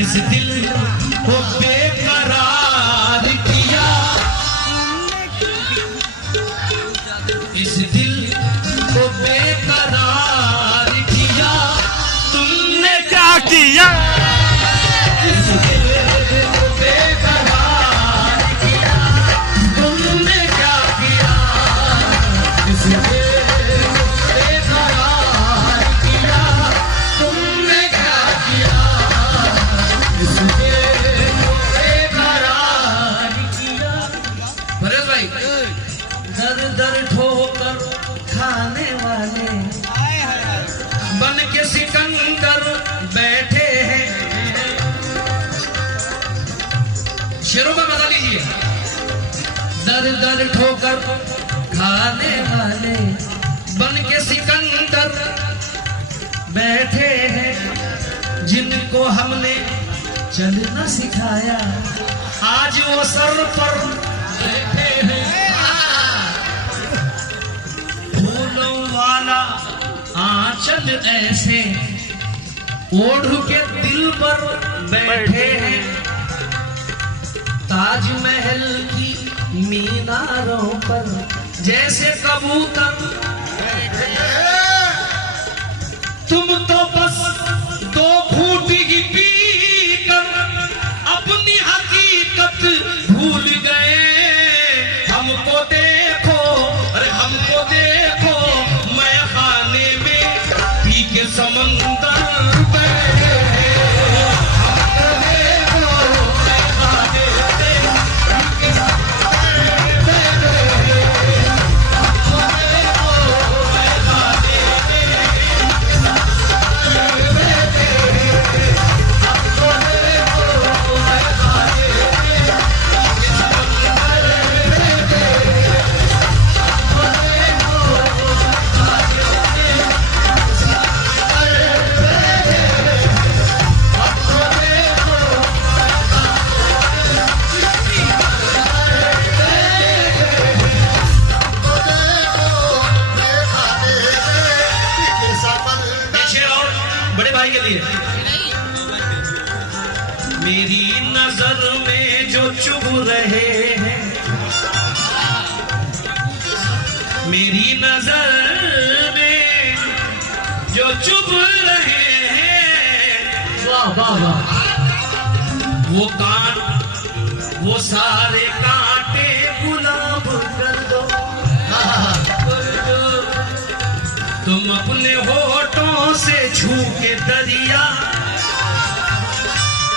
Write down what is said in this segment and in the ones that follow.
इस दिल को बेकरार किया, इस दिल को बेकरार किया, तुमने क्या किया? इस दिल को बेकरार किया, तुमने क्या किया? इस दिल को बेकरार किया, तुमने क्या किया? इस दिल को बेकरार किया। परेश भाई, दर दर ठोकर खाने वाले बन के सिकंदर बैठे हैं। शेरों का बता लीजिए। दर दर ठोकर खाने वाले बन के सिकंदर बैठे हैं, जिनको हमने चलना सिखाया आज वो सर पर बैठे हैं। फूलों वाला आंचल ऐसे ओढ़ के दिल पर बैठे हैं, ताजमहल की मीनारों पर जैसे कबूतर बैठे। तुम तो बस दो घूंट ही पीकर अपनी हकीकत भूल गए। हमको देखो, अरे हमको देखो, मैं खाने में पी के समंदर बैठे। हमको देखो, मैं खाने में पी के समंदर बैठे। हमको देखो, मैं खाने में पी के समंदर बैठे। हमको देखो, मैं खाने में पी के समंदर बैठे। बड़े भाई के लिए, मेरी नजर में जो चुभ रहे हैं, मेरी नजर में जो चुभ रहे हैं, वाह वाह वाह, वो कांट, वो सारे कांटे गुलाब कर दो। तुम अपने होठों से छू के दरिया,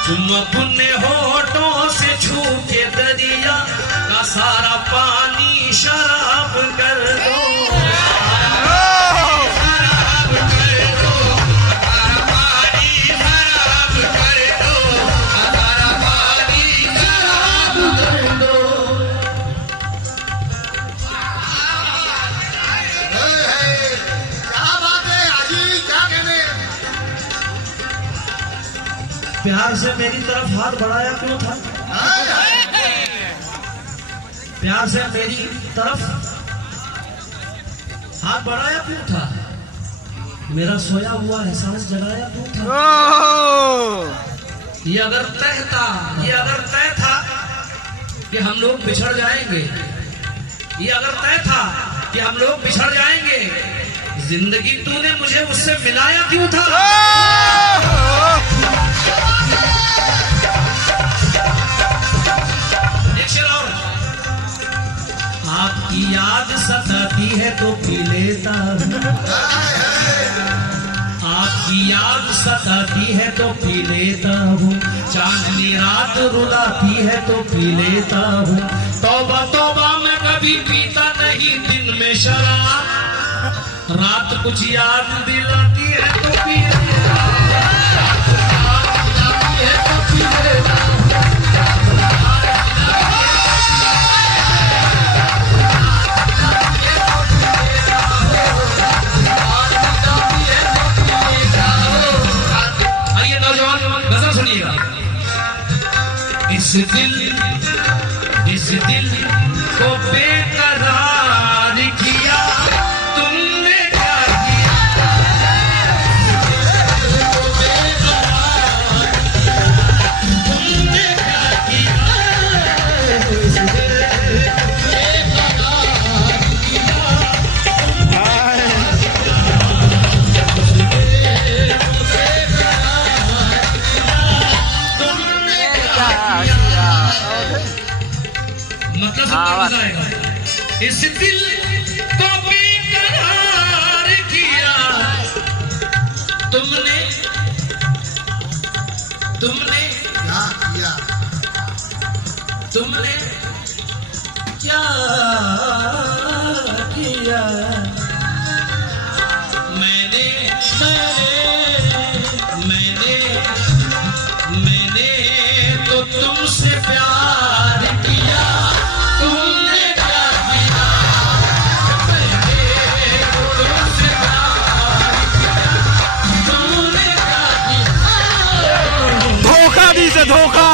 तुम अपने होठों से छू के दरिया का सारा पानी शराब कर दो। शराब कर दो, सारा पानी शराब कर दो, सारा पानी शराब कर दो। प्यार से मेरी तरफ हाथ बढ़ाया क्यों था? प्यार से मेरी तरफ हाथ बढ़ाया क्यों था? मेरा सोया हुआ एहसास जगाया क्यों था? ये अगर तय था, ये अगर तय था कि हम लोग बिछड़ जाएंगे, ये अगर तय था कि हम लोग बिछड़ जाएंगे, जिंदगी तूने मुझे उससे मिलाया क्यों था? आपकी याद सताती है तो पी लेता हूँ, आपकी याद सताती है तो पी लेता हूँ, चांदनी रात रुलाती है तो पी लेता हूँ। तौबा तौबा मैं कभी पीता नहीं दिन में शराब, रात कुछ याद दिलाती है तो पी लेता हूँ, दिलाती है तो पी लेता हूँ। इस दिल को बेकरार किया, तुमने क्या किया? इस दिल को बेकरार किया तुमने क्या किया? तुमने क्या किया? मैंने तो तुमसे प्यार किया तुमने क्या किया? मैंने तो तुमसे प्यार किया तुमने क्या किया? धोखा दीजिए, धोखा।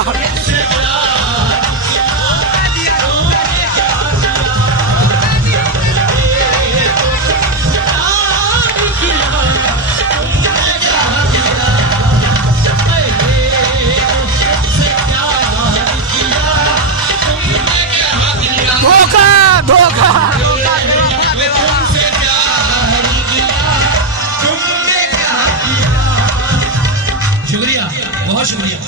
शुक्रिया, बहुत शुक्रिया।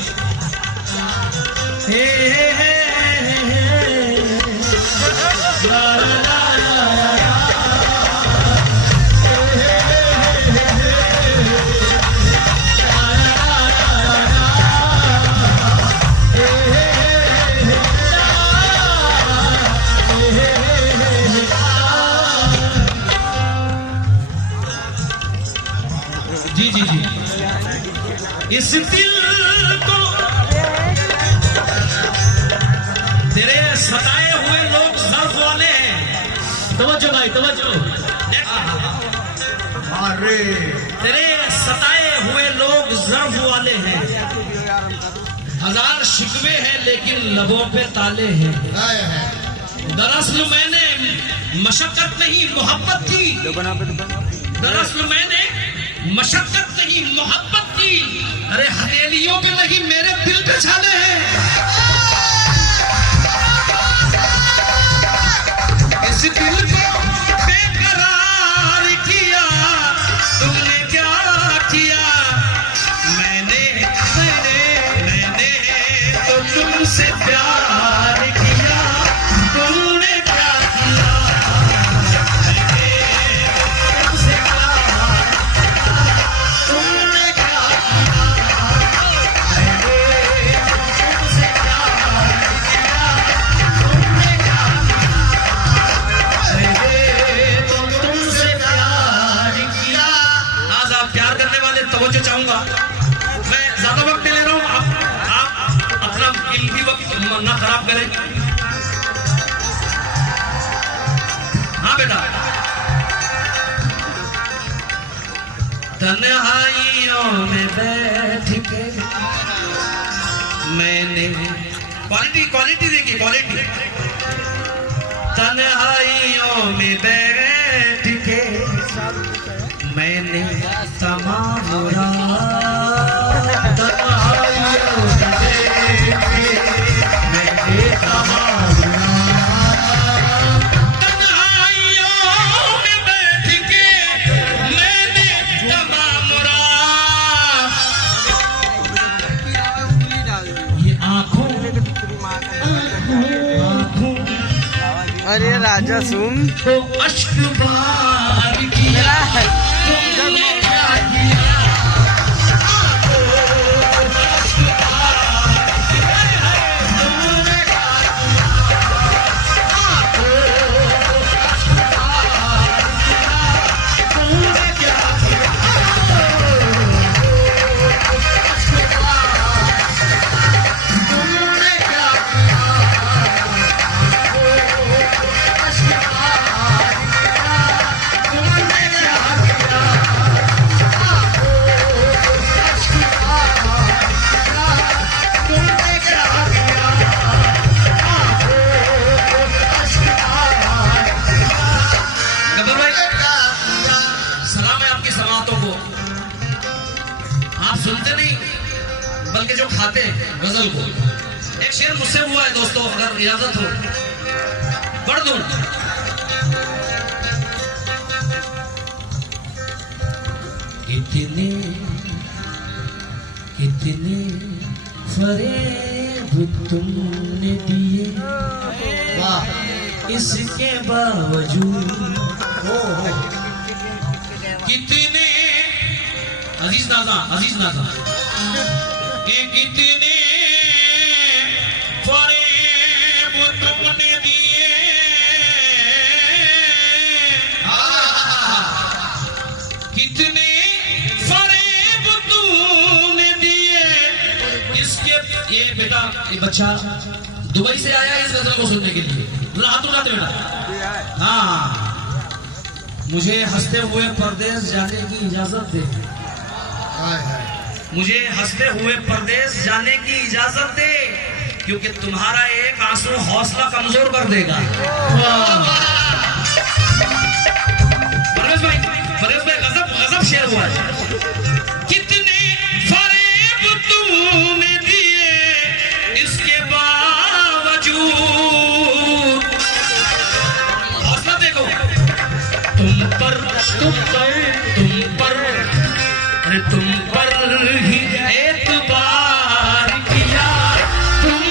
जी जी जी, इस दिल को तेरे सताए हुए लोग ज़र्फ वाले हैं। तवज्जो भाई, तवज्जो। अरे तेरे सताए हुए लोग ज़र्फ वाले हैं। हजार शिकवे हैं लेकिन लबों पे ताले हैं। दरअसल मैंने मशक्कत नहीं मोहब्बत की। दरअसल मैंने मशक्कत नहीं मोहब्बत की। अरे हथेलियों के नहीं मेरे दिल पे छाले हैं। इस दिल को बेकरार किया तुमने क्या किया? मैंने तो तुमसे प्यार किया तुमने क्या किया? तुमसे प्यार तुमने क्या किया? तुमसे प्यार किया तुमने क्या किया? तुमसे प्यार किया। आज आप प्यार करने वाले तवज्जो चाहूंगा। मैं ज्यादा वक्त ले रहा हूं, आप अपना कीमती वक्त ना खराब करें। हाँ बेटा, तन्हाइयों में बैठ के मैंने क्वालिटी देखिए, क्वालिटी। तन्हाइयों में बैठ के मैंने तमाम रात तन्हाइयों में बैठ के मैंने तमाम रात तन्हाइयों में बैठ के मैंने तमाम रात ये आंखों अरे राजा सुन को अश्क बार किया तुमने क्या किया? तुमने क्या किया? तुमने क्या किया? तुमने क्या सुनते नहीं बल्कि जो खाते गजल को। एक शेर मुझसे हुआ है दोस्तों, अगर इजाजत हो पढ़ दूं। कितने कितने फरेब तुमने दिए, वाह, इसके बावजूद कितने अजीज नाजा कि कितने फरेब तुमने दिए, कितने फरेब तूने दिए। इसके ये बेटा ये बच्चा दुबई से आया इस गजल को सुनने के लिए। हाथ उठाते बेटा। हाँ, मुझे हंसते हुए परदेश जाने की इजाजत दे, मुझे हंसते हुए परदेश जाने की इजाजत दे, क्योंकि तुम्हारा एक आंसू हौसला कमजोर कर देगा। परवेश भाई गजब शेर हुआ है। कितने फरेब तूने दिए, इसके बावजूद हौसला देखो। तुम पर ही एतबार किया, तुमने क्या किया, तुम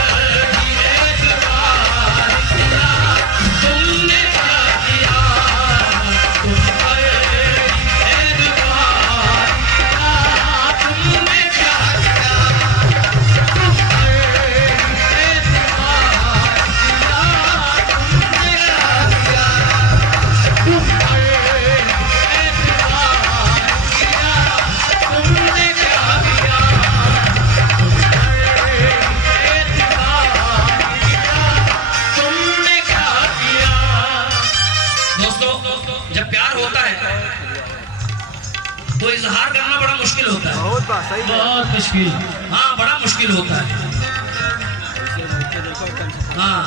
पर ही एतबार किया, तुमने क्या किया, तुम पर ही एतबार किया, तुमने क्या किया, तुम पर ही एतबार किया, तुमने क्या किया, तुम जब प्यार होता है तो इजहार करना बड़ा मुश्किल होता है, बहुत मुश्किल। हाँ, बड़ा मुश्किल होता है। हाँ,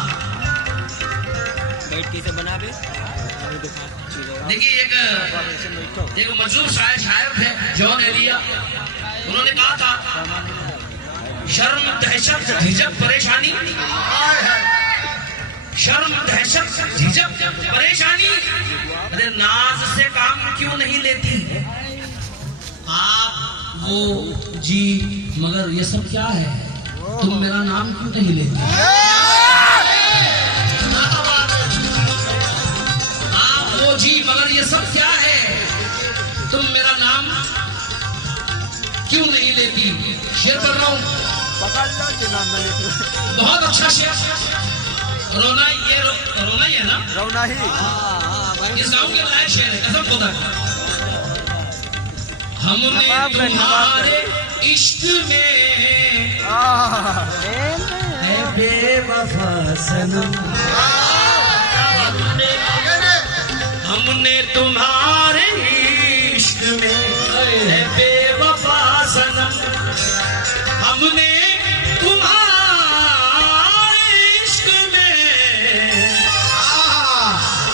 देखिए एक मशहूर शायर थे जॉन एलिया, उन्होंने कहा था शर्म दहशत झिझक परेशानी, शर्म दहशत झिझक परेशानी, अरे नाज से काम क्यों नहीं लेती आप, वो जी मगर ये सब क्या है, तुम मेरा नाम क्यों नहीं लेती, आप वो जी मगर ये सब क्या है, तुम मेरा नाम क्यों नहीं लेती। शेर पढ़ रहा हूँ, बहुत अच्छा शेर। रोना ही है ना, रोना ही इस गाँव के लायक शेर है, कसम खुदा की। हमने तुम्हारे इश्क में है बेवफा सनम, हमने तुम्हारे इश्क में है बेवफा सनम, हमने तुम्हारे इश्क में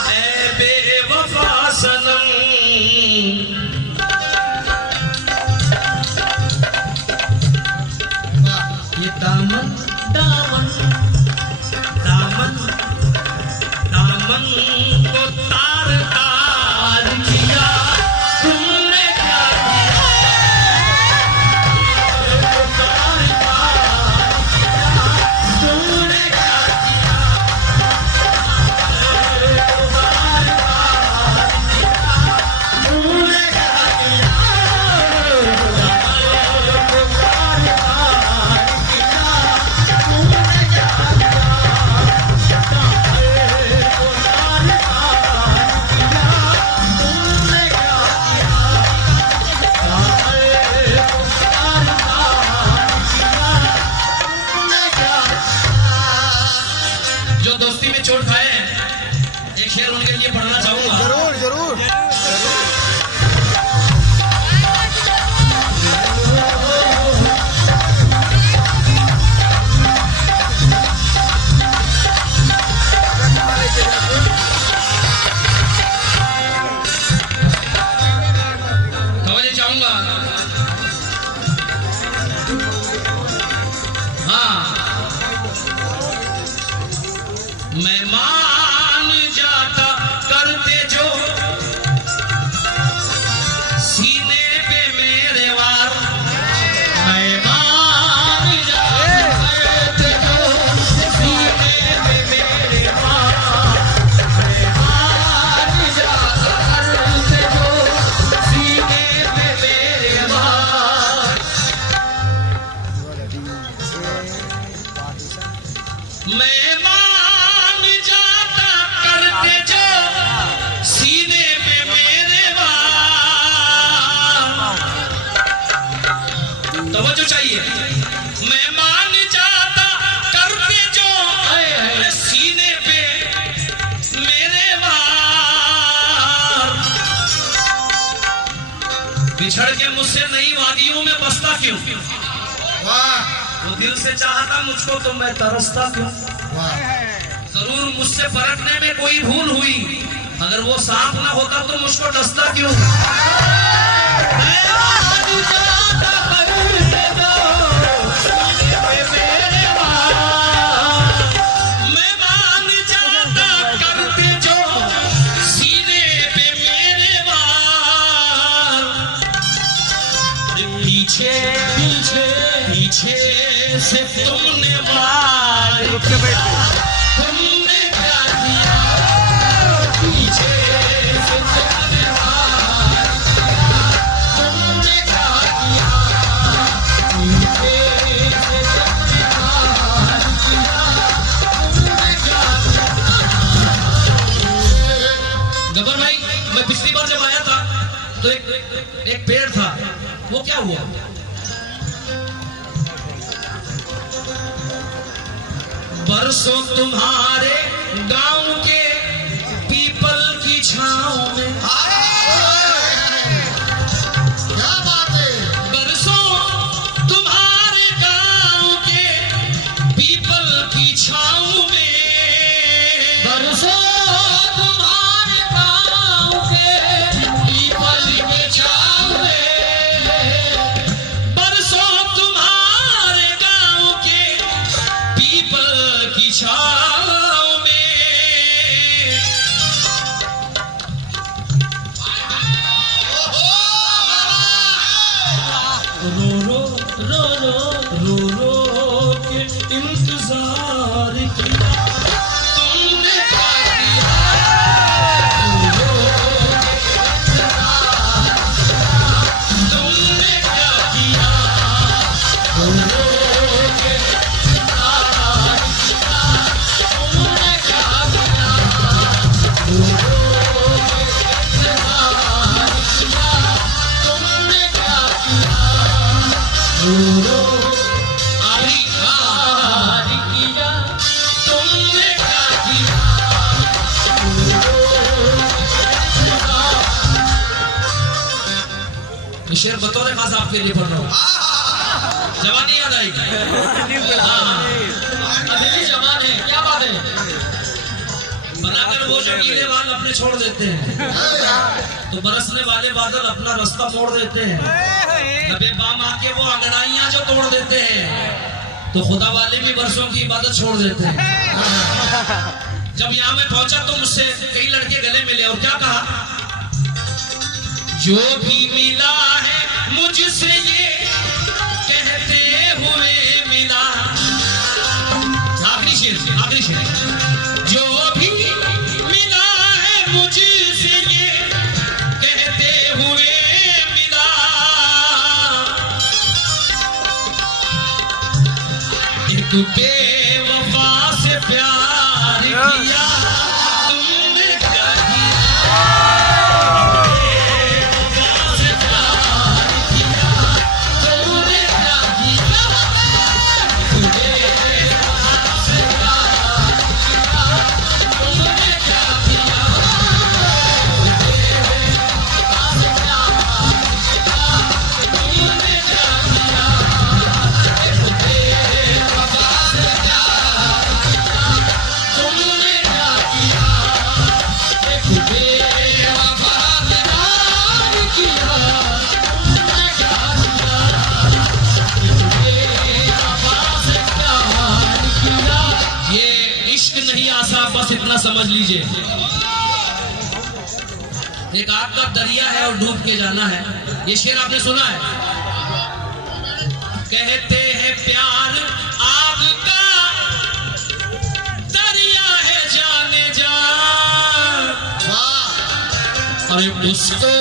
है बेवफा सनम, ये दामन दामन दामन दामन को तार तार किया, तुमने क्या किया, तार तार किया, तुमने क्या किया, तार तार किया, तुमने क्या किया, जो दोस्ती में चोट खाए हैं, एक शेर उनके लिए पढ़ना चाहूंगा। जरूर जरूर। समझ चाहूंगा। हाँ, मैं मान जाता करते जो सीने पे मेरे वार, मैं मान जाता करते जो बिछड़ के मुझसे नई वादियों में बसता क्यों? वाह वो दिल से चाहता मुझको तो मैं तरसता क्यों? वाह जरूर मुझसे परखने में कोई भूल हुई, अगर वो साफ ना होता तो मुझको डसता क्यों? मैं मान जाता करते जो सीने पे मेरे वार, पीछे पीछे पीछे से तुमने वार रुक के बैठ गए। तुमने क्या किया? पीछे से तुमने वार तुमने क्या किया? पीछे से तुमने वार तुमने क्या किया? गब्बर भाई, मैं पिछली बार जब आया था तो एक पेड़ था, वो क्या हुआ? बरसों तुम्हारे गांव के पीपल की छांव में, क्या बात है बरसों तुम्हारे गांव के पीपल की छांव में, बरसों तुम्हारे गांव के पीपल की छांव में, बरसों तुम्हारे गांव के पीपल की छांव में, रो के इंतजार किया तुमने क्या किया? तुमने क्या किया? शेर बतौर खास आपके लिए पढ़ रहा हूँ, जवानी याद आएगी। अभी जवान है, क्या बात है? बनाकर वो जो गीले बाल अपने छोड़ देते हैं, तो बरसने वाले बादल अपना रास्ता मोड़ देते हैं। दबे बाम आके वो अंगड़ाइयां जो तोड़ देते हैं, तो खुदा वाले भी बरसों की इबादत छोड़ देते हैं। जब यहाँ में पहुंचा तो मुझसे कई लड़के गले मिले और क्या कहा? जो भी मिला है मुझसे ये कहते हुए मिला, आखिरी शेर, आखिरी शेर, जो भी मिला है मुझसे ये कहते हुए मिला, एक बेवफा से प्यार किया तुमने क्या किया? बस इतना समझ लीजिए, एक आग का दरिया है और डूब के जाना है। ये शेर आपने सुना है? कहते हैं प्यार आग का दरिया है जाने जा, अरे उसको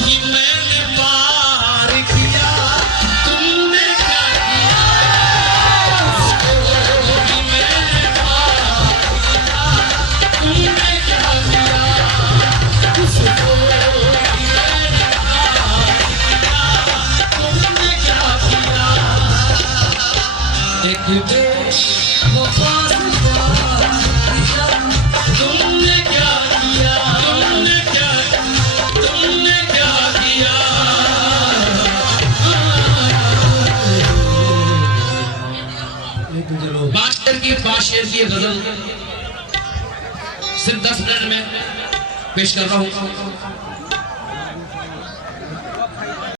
भी मैंने पार किया तुमने क्या किया? एक बेवफा से प्यार किया तुमने क्या किया? तुमने क्या, तुमने शेर की 5 शेर की गजल सिर्फ 10 मिनट में पेश कर रहा हूं।